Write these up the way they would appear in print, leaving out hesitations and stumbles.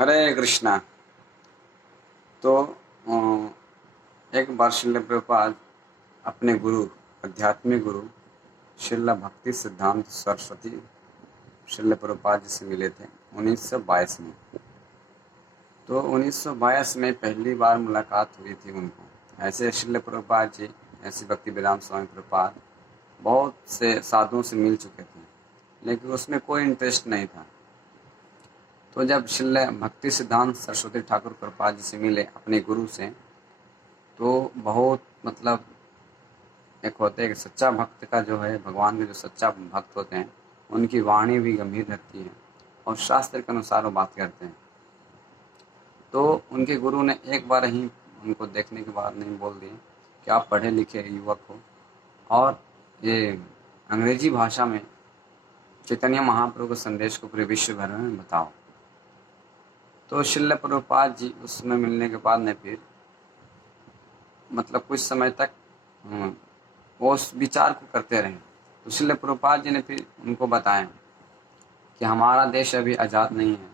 हरे कृष्णा। तो एक बार श्रील प्रभुपाद अपने गुरु, आध्यात्मिक गुरु श्रील भक्ति सिद्धांत सरस्वती श्रील प्रभुपाद जी से मिले थे 1922 में। तो 1922 में पहली बार मुलाकात हुई थी उनको। ऐसे श्रील प्रभुपाद जी, ऐसे भक्ति वेदांत स्वामी प्रभुपाद बहुत से साधुओं से मिल चुके थे, लेकिन उसमें कोई इंटरेस्ट नहीं था। तो जब श्रील भक्ति सिद्धांत सरस्वती ठाकुर प्रभुपाद जी से मिले अपने गुरु से, तो बहुत एक होते हैं कि सच्चा भक्त का जो है, भगवान के जो सच्चा भक्त होते हैं उनकी वाणी भी गंभीर रहती है और शास्त्र के अनुसार वो बात करते हैं। तो उनके गुरु ने एक बार ही उनको देखने के बाद नहीं बोल दिए कि आप पढ़े लिखे युवक हो और ये अंग्रेजी भाषा में चैतन्य महाप्रभु के संदेश को पूरे विश्व भर में बताओ। तो श्रील प्रभुपाद जी उसमें मिलने के बाद ने फिर कुछ समय तक वो उस विचार को करते रहे। तो श्रील प्रभुपाद जी ने फिर उनको बताया कि हमारा देश अभी आज़ाद नहीं है,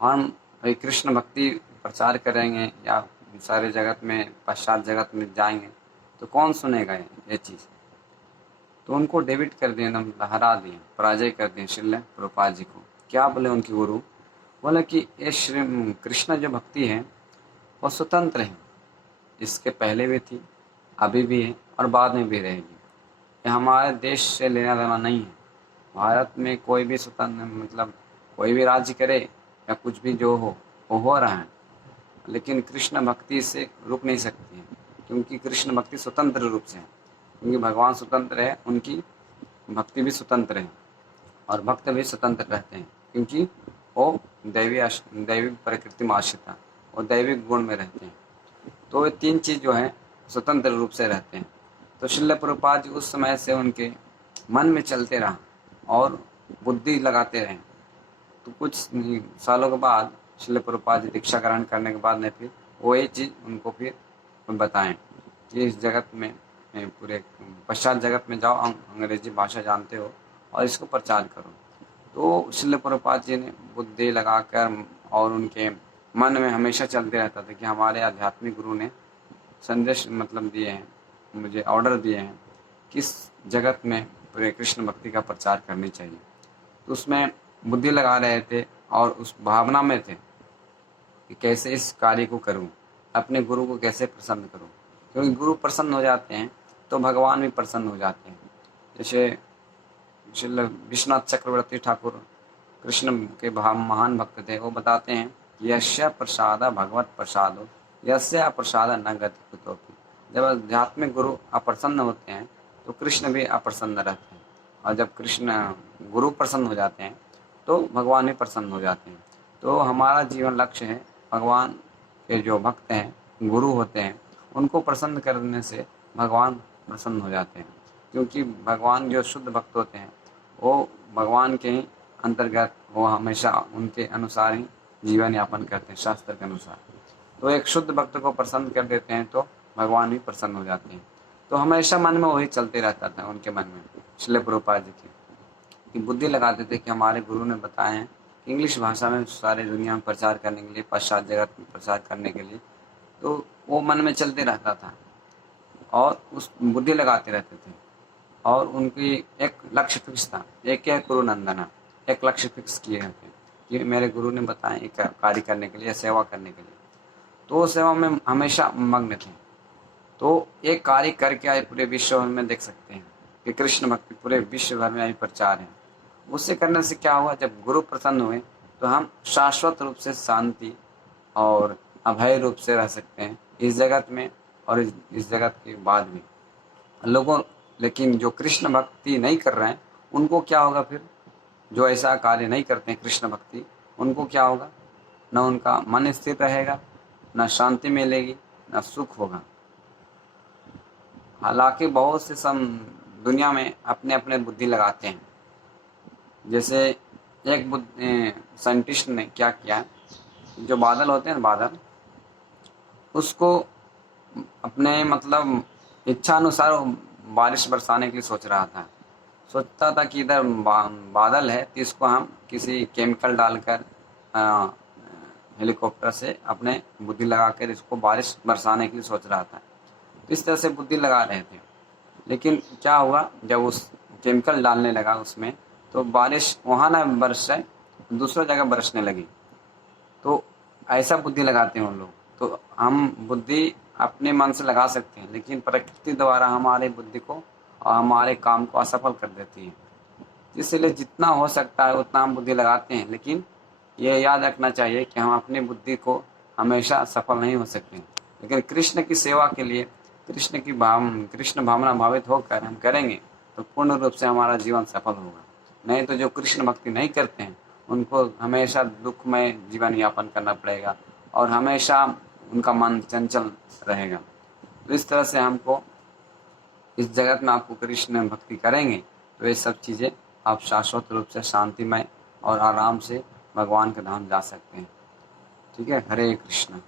हम अभी कृष्ण भक्ति प्रचार करेंगे या सारे जगत में, पश्चात जगत में जाएंगे तो कौन सुनेगा ये चीज़। तो उनको डेबिट कर दिए, एकदम हरा दिए, पराजय कर दिए श्रील प्रभुपाद जी को। क्या बोले उनके गुरु? बोले कि ये श्री कृष्ण जो भक्ति है वो स्वतंत्र है, इसके पहले भी थी, अभी भी है और बाद में भी रहेगी। ये हमारे देश से लेना देना नहीं है। भारत में कोई भी स्वतंत्र कोई भी राज्य करे या कुछ भी जो हो रहा है, लेकिन कृष्ण भक्ति से रुक नहीं सकती है, क्योंकि कृष्ण भक्ति स्वतंत्र रूप से है। क्योंकि भगवान स्वतंत्र है, उनकी भक्ति भी स्वतंत्र है और भक्त भी स्वतंत्र रहते हैं, क्योंकि वो दैवी प्रकृति में आश्रित है और दैविक गुण में रहते हैं। तो ये तीन चीज़ जो है स्वतंत्र रूप से रहते हैं। तो श्रील प्रभुपाद जी उस समय से उनके मन में चलते रहा और बुद्धि लगाते रहे। तो कुछ सालों के बाद श्रील प्रभुपाद जी दीक्षा ग्रहण करने के बाद ने फिर वो ये चीज़ उनको फिर बताएं कि इस जगत में, पूरे पश्चात जगत में जाओ, अंग्रेजी भाषा जानते हो और इसको प्रचार करो। तो श्रील प्रभुपाद जी ने बुद्धि लगाकर और उनके मन में हमेशा चलते रहता था कि हमारे आध्यात्मिक गुरु ने संदेश दिए हैं, मुझे ऑर्डर दिए हैं किस जगत में पूरे कृष्ण भक्ति का प्रचार करनी चाहिए। तो उसमें बुद्धि लगा रहे थे और उस भावना में थे कि कैसे इस कार्य को करूं, अपने गुरु को कैसे प्रसन्न करूं। क्योंकि गुरु प्रसन्न हो जाते हैं तो भगवान भी प्रसन्न हो जाते हैं। जैसे श्री विश्वनाथ चक्रवर्ती ठाकुर कृष्ण के महान भक्त थे, वो बताते हैं कि यस्य प्रसाद भगवत प्रसादो यस्य अप्रसाद न गति कुतोपि। जब आध्यात्मिक गुरु अप्रसन्न होते हैं तो कृष्ण भी अप्रसन्न रहते हैं, और जब कृष्ण गुरु प्रसन्न हो जाते हैं तो भगवान भी प्रसन्न हो जाते हैं। तो हमारा जीवन लक्ष्य है भगवान के जो भक्त हैं, गुरु होते हैं, उनको प्रसन्न करने से भगवान प्रसन्न हो जाते हैं। क्योंकि भगवान जो शुद्ध भक्त होते हैं वो भगवान के ही अंतर्गत, वो हमेशा उनके अनुसार ही जीवन यापन करते हैं, शास्त्र के अनुसार। तो एक शुद्ध भक्त को प्रसन्न कर देते हैं तो भगवान भी प्रसन्न हो जाते हैं। तो हमेशा मन में वही चलते रहता था उनके मन में, श्रील प्रभुपाद जी की बुद्धि लगाते थे कि हमारे गुरु ने बताए हैं कि इंग्लिश भाषा में सारे दुनिया में प्रचार करने के लिए, पश्चात जगत में प्रचार करने के लिए। तो वो मन में चलते रहता था और उस बुद्धि लगाते रहते थे और उनकी एक लक्ष्य फिक्स था, एक गुरु नंदना, एक लक्ष्य फिक्स किए थे कि मेरे गुरु ने बताया एक कार्य करने के लिए, सेवा करने के लिए। तो सेवा में हमेशा मग्न थे। तो एक कार्य करके आए, पूरे विश्व भर में देख सकते हैं कि कृष्ण भक्ति पूरे विश्व भर में आई प्रचार है। उससे करने से क्या हुआ, जब गुरु प्रसन्न हुए तो हम शाश्वत रूप से शांति और अभय रूप से रह सकते हैं इस जगत में और इस जगत के बाद भी लोगों। लेकिन जो कृष्ण भक्ति नहीं कर रहे हैं उनको क्या होगा फिर? जो ऐसा कार्य नहीं करते हैं कृष्ण भक्ति, उनको क्या होगा? न उनका मन स्थिर रहेगा, न शांति मिलेगी, न सुख होगा। हालांकि बहुत से दुनिया में अपने अपने बुद्धि लगाते हैं। जैसे एक साइंटिस्ट ने क्या किया, जो बादल होते हैं ना, बादल, उसको अपने इच्छा अनुसार बारिश बरसाने के लिए सोच रहा था। सोचता था कि इधर बादल है तो इसको हम किसी केमिकल डालकर हेलीकॉप्टर से अपने बुद्धि लगाकर इसको बारिश बरसाने के लिए सोच रहा था। तो इस तरह से बुद्धि लगा रहे थे, लेकिन क्या हुआ, जब उस केमिकल डालने लगा उसमें, तो बारिश वहाँ ना बरसे, दूसरा जगह बरसने लगी। तो ऐसा बुद्धि लगाते हैं उन लोग। तो हम बुद्धि अपने मन से लगा सकते हैं, लेकिन प्रकृति द्वारा हमारे बुद्धि को और हमारे काम को असफल कर देती है। इसलिए जितना हो सकता है उतना हम बुद्धि लगाते हैं, लेकिन ये याद रखना चाहिए कि हम अपनी बुद्धि को हमेशा सफल नहीं हो सकते। लेकिन कृष्ण की सेवा के लिए कृष्ण भावना भावित होकर हम करेंगे तो पूर्ण रूप से हमारा जीवन सफल होगा। नहीं तो जो कृष्ण भक्ति नहीं करते हैं उनको हमेशा दुखमय जीवन यापन करना पड़ेगा और हमेशा उनका मन चंचल रहेगा। तो इस तरह से हमको इस जगत में आपको कृष्ण भक्ति करेंगे तो ये सब चीज़ें आप शाश्वत रूप से शांतिमय और आराम से भगवान के धाम जा सकते हैं। ठीक है, हरे कृष्ण।